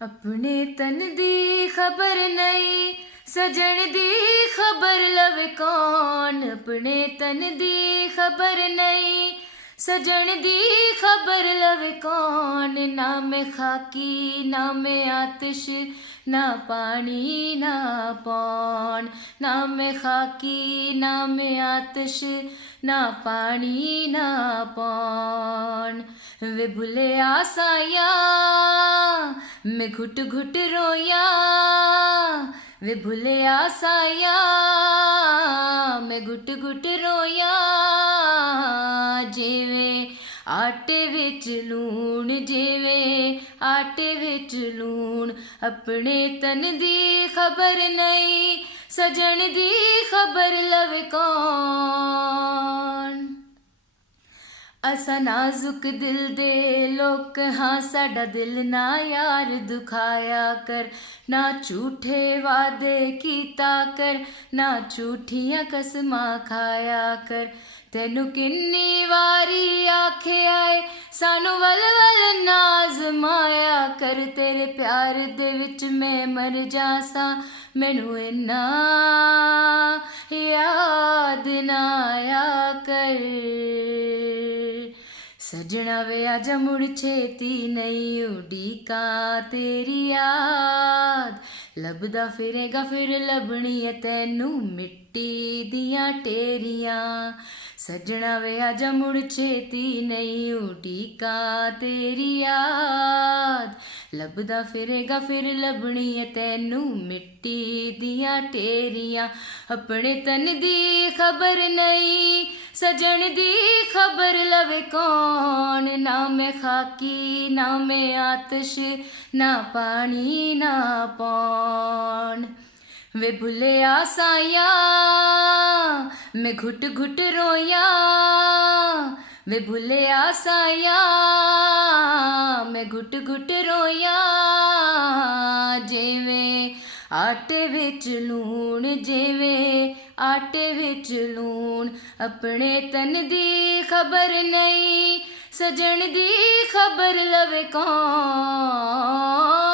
अपने तन दी खबर नहीं सजन दी खबर लवे कौन। अपने तन दी खबर नहीं सजन दी खबर लवे कौन। ना मैं खाकी ना मैं आतिश ना पानी ना पौन। ना मैं खाकी ना मैं आतिश ना पानी ना पौन। वे भुले आसाया मैं घुट घुट रोया। वे भुले आसाया मैं घुट घुट रोया। जिवें आटे विच लूण जिवें आटे विच लूण। अपने तन दी खबर नहीं सजन दी खबर लवे कौन। असा नाजुक दिल दे लोक हाँ साडा दिल ना यार दुखाया कर। ना झूठे वादे कीता कर ना झूठियां कसमां खाया कर। तैनू किन्नी वारी आखिया ऐ सानू वल वल नाज माया कर। तेरे प्यार दे विच मैं मर जासां मैनू इन्ना याद ना आया कर। सजना वे आजा मुड़ छेती नहीं उड़ीका तेरी याद। लभदा फिरेगा फिर लभनी है तैनू मिट्टी दियां ढेरियां। सजना वे आजा मुड़ छेती नहीं उड़ीका तेरी याद। लभदा फिरेगा फिर लभनी है तैनू मिट्टी दियां ढेरियां। अपने तन दी खबर नहीं सजन दी खबर लवे कौन। ना मैं खाकी ना मैं आतिश ना पानी ना पौन। वे भुले आसाया मैं घुट घुट रोया। वे भुले आसाया मैं घुट घुट रोया। जिवें आटे विच लूण जिवें आटे विच लूण। अपने तन दी खबर नहीं सजन दी खबर लवे कौन।